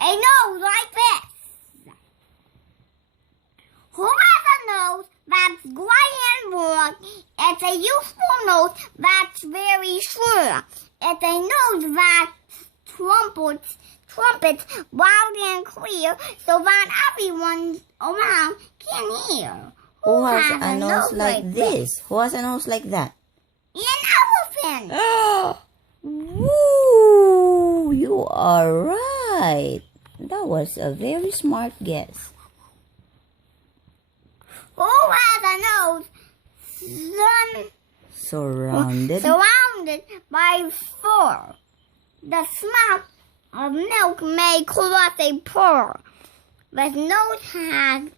a nose like this? Who has a nose that's gray and long? It's a useful nose that's very sure. It's a nose that trumpets loud and clear so that everyone around can hear. Who has a nose like this? Who has a nose like that? An elephant. Woo! You are right. That was a very smart guess. Who has a nose Surrounded by fur? The smell of milk may cause a purr. The nose has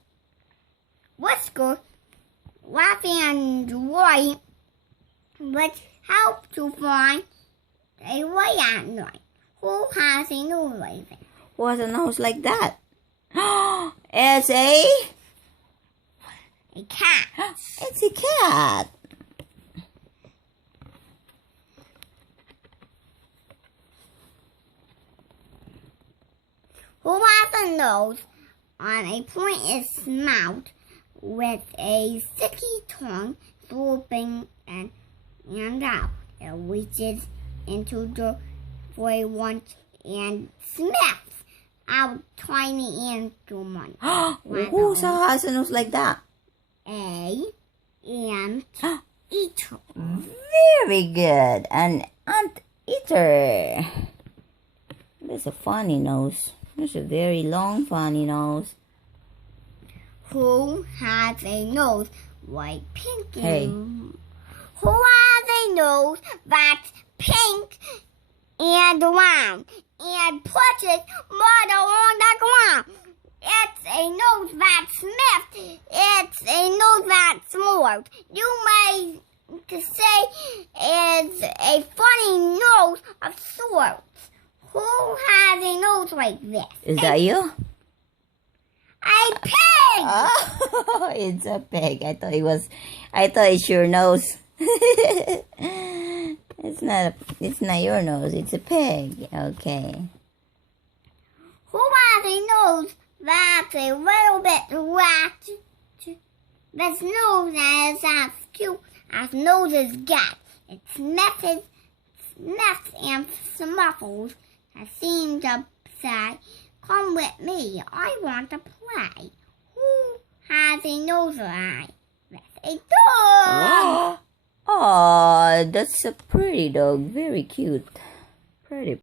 whiskers, black and white, which help to find a way at night. Who has a nose like that? Who has a nose like that? It's a cat. It's a cat. Who has a nose on a pointed snout with a sticky tongue sloping and out? It reaches into the boy once and sniffs out tiny instruments. Who has a nose like that? Ant eater. Very good. An ant eater. That's a funny nose. That's a very long, funny nose. Who has a nose like pink? Hey. Who has a nose that's pink and round and pushes mud on the ground? It's a nose that sniffs. It's a nose that snorts. You may say it's a funny nose of sorts. Who has a nose like this? Is that you? A pig! Oh, it's a pig. I thought it's your nose. It's not your nose. It's a pig. Okay. Who has a nose that's a little bit rat? This nose is as cute as noses get. It sniffs and snuffles and seems to say, "Come with me, I want to play." Who has a nose like this? A dog! Oh, that's a pretty dog. Very cute. Pretty